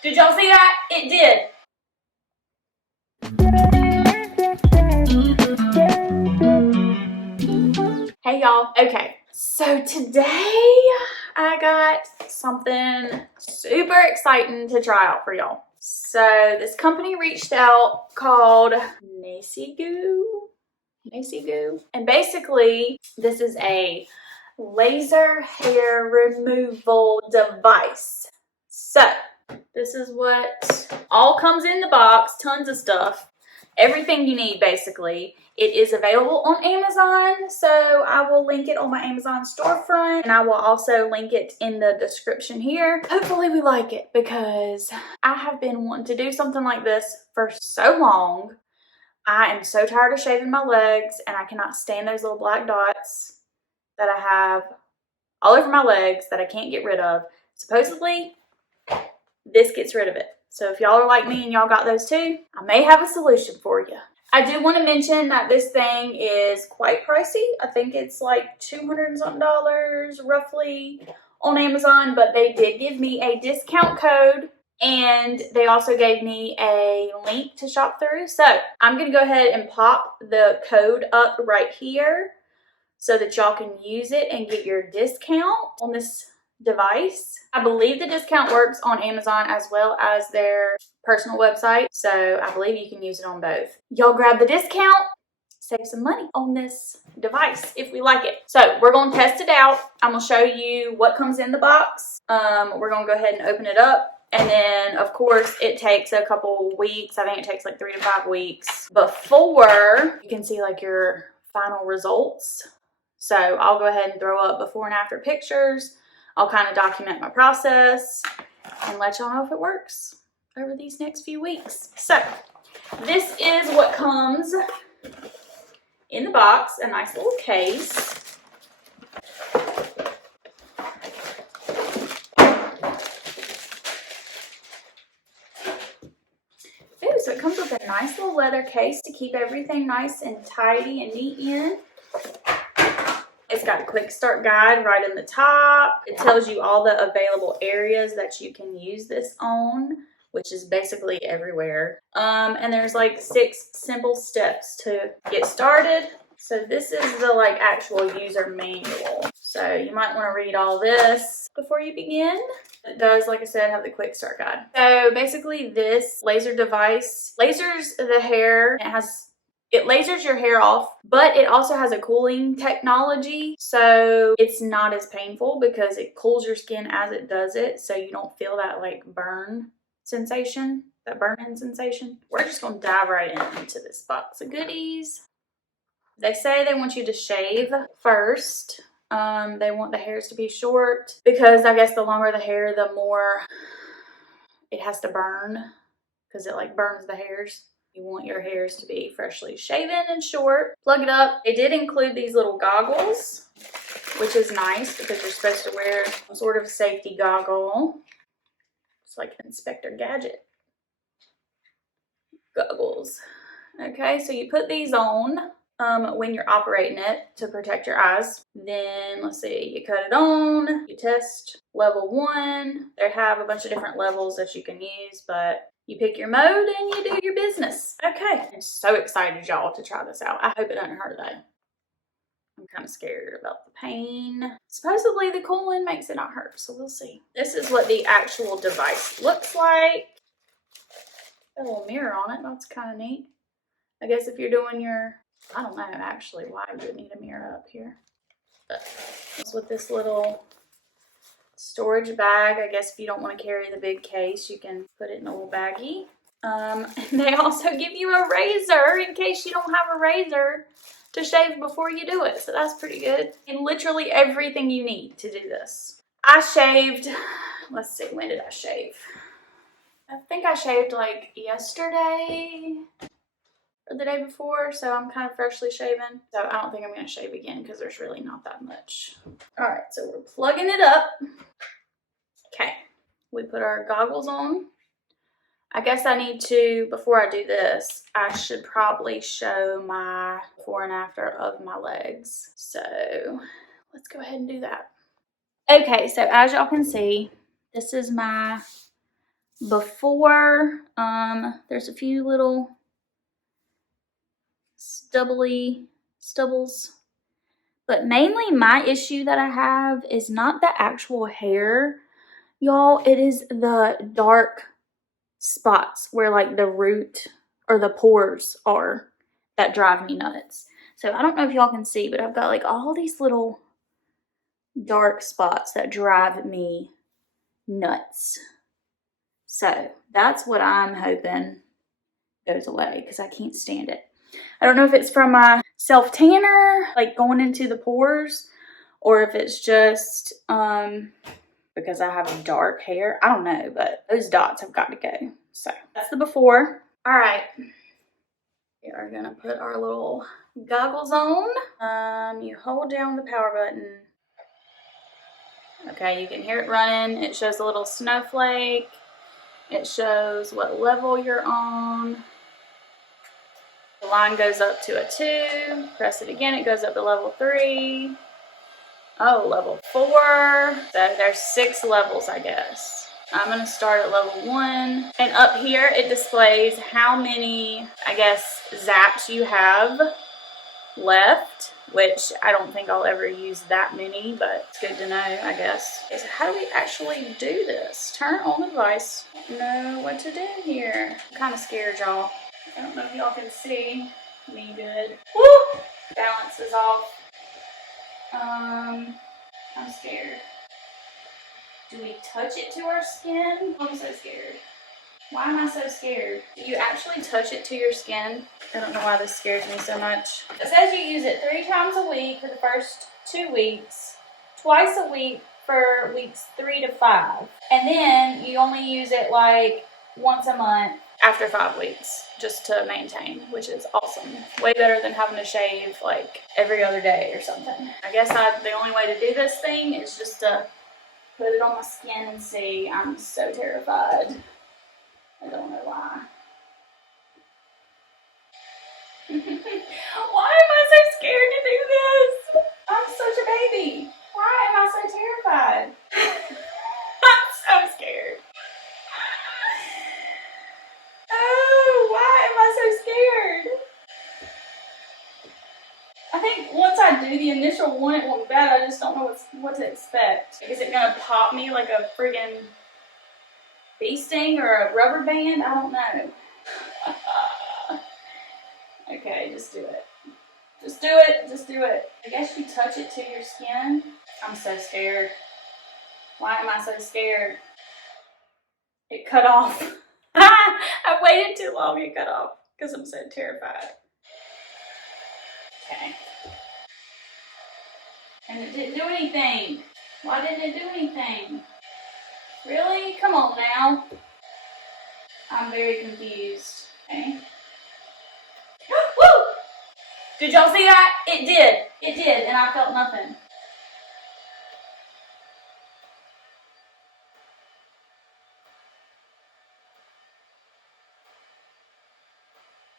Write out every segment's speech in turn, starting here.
Did y'all see that? It did. Hey y'all. Okay, so today I got something super exciting to try out for y'all. So this company reached out called NAISIGOO. And basically this is a laser hair removal device. So this is what all comes in the box, tons of stuff, everything you need basically. It is available on Amazon, so I will link it on my Amazon storefront, and I will also link it in the description here. Hopefully we like it, because I have been wanting to do something like this for so long. I am so tired of shaving my legs, and I cannot stand those little black dots that I have all over my legs that I can't get rid of. Supposedly, this gets rid of it. So if y'all are like me and y'all got those too, I may have a solution for you. I do want to mention that this thing is quite pricey. I think it's like $200 and something roughly on Amazon, but they did give me a discount code, and they also gave me a link to shop through. So I'm going to go ahead and pop the code up right here so that y'all can use it and get your discount on this device. I believe the discount works on Amazon as well as their personal website, so I believe you can use it on both. Y'all grab the discount, save some money on this device if we like it. So we're going to test it out. I'm going to show you what comes in the box. We're going to go ahead and open it up. And then, of course, it takes a couple weeks. I think it takes like 3 to 5 weeks before you can see like your final results. So I'll go ahead and throw up before and after pictures. I'll kind of document my process and let y'all know if it works over these next few weeks. So this is what comes in the box, a nice little case. Ooh, so it comes with a nice little leather case to keep everything nice and tidy and neat in. It's got a quick start guide right in the top. It tells you all the available areas that you can use this on, which is basically everywhere. And there's like 6 simple steps to get started. So this is the like actual user manual. So you might want to read all this before you begin. It does, like I said, have the quick start guide. So basically this laser device lasers the hair. It lasers your hair off, but it also has a cooling technology, so it's not as painful because it cools your skin as it does it, so you don't feel that like burn sensation, that burn-in sensation. We're just gonna dive right into this box of goodies. They say they want you to shave first. They want the hairs to be short because I guess the longer the hair, the more it has to burn, because it like burns the hairs. You want your hairs to be freshly shaven and short. Plug it up. They did include these little goggles, which is nice because you're supposed to wear some sort of safety goggle. It's like Inspector Gadget goggles. Okay, so you put these on when you're operating it to protect your eyes. Then, let's see, you cut it on. You test level 1. They have a bunch of different levels that you can use, but you pick your mode and you do your business. Okay, I'm so excited, y'all, to try this out. I hope it doesn't hurt, though. I'm kind of scared about the pain. Supposedly the cooling makes it not hurt, so we'll see. This is what the actual device looks like. Got a little mirror on it. That's kind of neat. I guess if you're doing your, I don't know actually why you would need a mirror up here. But it's with this little storage bag. I guess if you don't want to carry the big case, you can put it in a little baggie. And they also give you a razor in case you don't have a razor to shave before you do it. So that's pretty good. And literally everything you need to do this. I shaved, let's see, when did I shave? I think I shaved like yesterday or the day before, so I'm kind of freshly shaven. So I don't think I'm going to shave again because there's really not that much. All right, so we're plugging it up. Okay, we put our goggles on. I guess I need to, before I do this, I should probably show my before and after of my legs. So let's go ahead and do that. Okay, so as y'all can see, this is my before. There's a few little stubbles. But mainly my issue that I have is not the actual hair, y'all. It is the dark spots where like the root or the pores are that drive me nuts. So I don't know if y'all can see, but I've got like all these little dark spots that drive me nuts. So that's what I'm hoping goes away because I can't stand it. I don't know if it's from my self tanner, like going into the pores, or if it's just because I have dark hair. I don't know, but those dots have got to go. So that's the before. All right, we are gonna put our little goggles on. You hold down the power button. Okay, you can hear it running. It shows a little snowflake. It shows what level you're on. The line goes up to a 2. Press it again, it goes up to level 3. Oh, level 4. So there's 6 levels, I guess. I'm gonna start at level 1. And up here, it displays how many, I guess, zaps you have left, which I don't think I'll ever use that many, but it's good to know, I guess. Okay, so how do we actually do this? Turn on the device. I don't know what to do here. I'm kind of scared, y'all. I don't know if y'all can see me good. Woo! Balance is off. I'm scared. Do we touch it to our skin? I'm so scared. Why am I so scared? Do you actually touch it to your skin? I don't know why this scares me so much. It says you use it 3 times a week for the first 2 weeks, twice a week for weeks 3 to 5. And then you only use it like once a month after 5 weeks just to maintain, which is awesome. Way better than having to shave like every other day or something. I guess the only way to do this thing is just to put it on my skin and see. I'm so terrified. I don't know why. Why am I so scared to do this? I'm such a baby. Why am I so terrified? I'm so scared. Oh, why am I so scared? I think once I do the initial one, it won't be bad. I just don't know what to expect. Is it gonna pop me like a friggin' bee sting or a rubber band? I don't know. Okay, just do it. Just do it. Just do it. I guess you touch it to your skin. I'm so scared. Why am I so scared? It cut off. I waited too long. It cut off because I'm so terrified. Okay. And it didn't do anything. Why didn't it do anything? Really? Come on now. I'm very confused. Okay. Woo! Did y'all see that? It did. It did, and I felt nothing.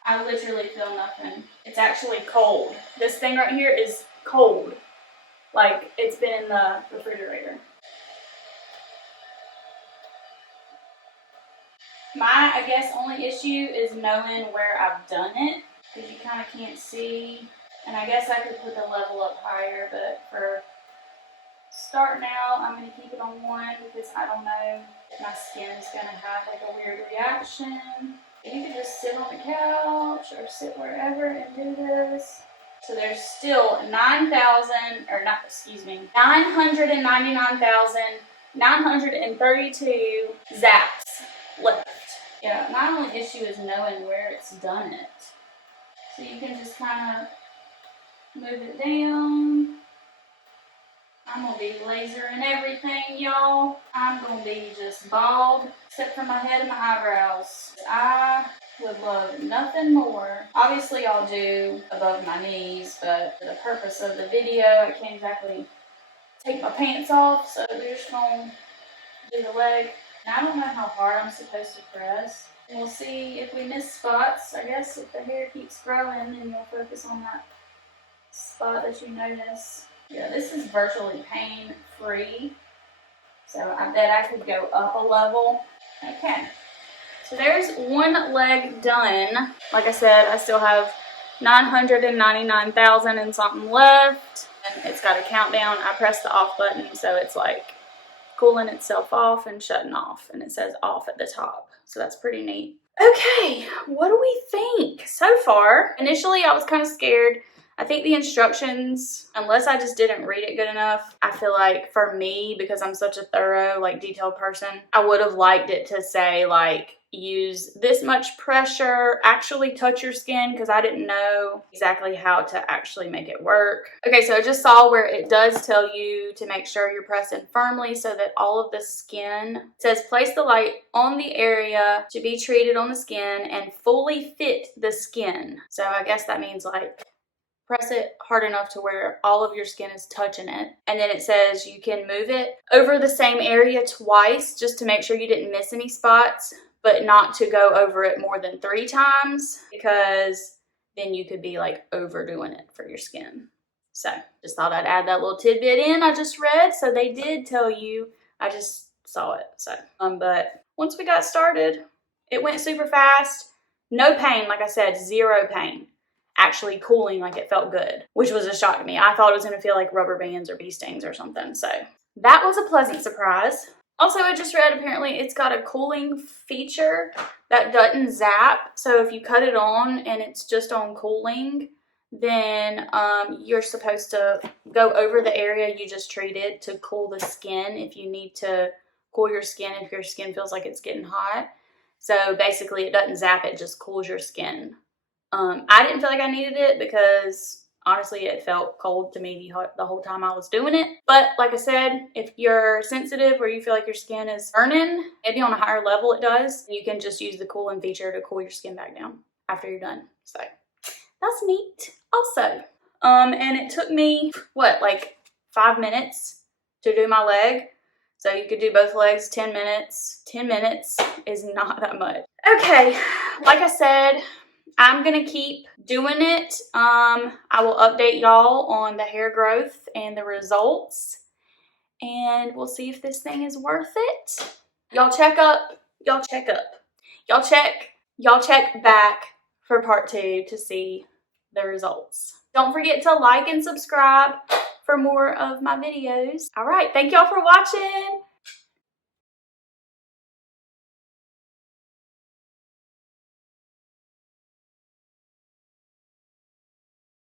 I literally feel nothing. It's actually cold. This thing right here is cold. Like it's been in the refrigerator. My, I guess, only issue is knowing where I've done it, because you kind of can't see. And I guess I could put the level up higher, but for starting out, I'm going to keep it on 1 because I don't know if my skin is going to have like a weird reaction. You can just sit on the couch or sit wherever and do this. So there's still 999,932 zaps left. Yeah, my only issue is knowing where it's done it. So you can just kind of move it down. I'm going to be lasering everything, y'all. I'm going to be just bald, except for my head and my eyebrows. I would love nothing more. Obviously, I'll do above my knees, but for the purpose of the video, I can't exactly take my pants off, so we're just going to do the leg. And I don't know how hard I'm supposed to press. We'll see if we miss spots. I guess if the hair keeps growing, then you'll focus on that spot that you notice. Yeah, this is virtually pain-free. So I bet I could go up a level Okay, so there's one leg done. Like I said, I still have 999,000 and something left. And it's got a countdown. I pressed the off button, so it's like cooling itself off and shutting off, and it says off at the top. So that's pretty neat. Okay, what do we think so far? Initially, I was kind of scared. I think the instructions, unless I just didn't read it good enough, I feel like for me, because I'm such a thorough, like detailed person, I would have liked it to say like, use this much pressure, actually touch your skin, because I didn't know exactly how to actually make it work. Okay, so I just saw where it does tell you to make sure you're pressing firmly so that all of the skin, it says place the light on the area to be treated on the skin and fully fit the skin. So I guess that means like press it hard enough to where all of your skin is touching it. And then it says you can move it over the same area twice just to make sure you didn't miss any spots, but not to go over it more than 3 times, because then you could be like overdoing it for your skin. So just thought I'd add that little tidbit in I just read. So they did tell you, I just saw it. So, but once we got started, it went super fast. No pain, like I said, 0 pain. Actually cooling, like it felt good, which was a shock to me. I thought it was gonna feel like rubber bands or bee stings or something. So that was a pleasant surprise. Also, I just read apparently it's got a cooling feature that doesn't zap. So if you cut it on and it's just on cooling, then you're supposed to go over the area you just treated to cool the skin if you need to cool your skin if your skin feels like it's getting hot. So basically it doesn't zap, it just cools your skin. I didn't feel like I needed it because honestly it felt cold to me the whole time I was doing it. But like I said, if you're sensitive or you feel like your skin is burning, maybe on a higher level it does, you can just use the cooling feature to cool your skin back down after you're done. So that's neat also. And it took me, what, like 5 minutes to do my leg. So you could do both legs 10 minutes. 10 minutes is not that much. Okay, like I said, I'm gonna keep doing it. I will update y'all on the hair growth and the results, and we'll see if this thing is worth it. Y'all check back for part 2 to see the results. Don't forget to like and subscribe for more of my videos. All right, thank y'all for watching.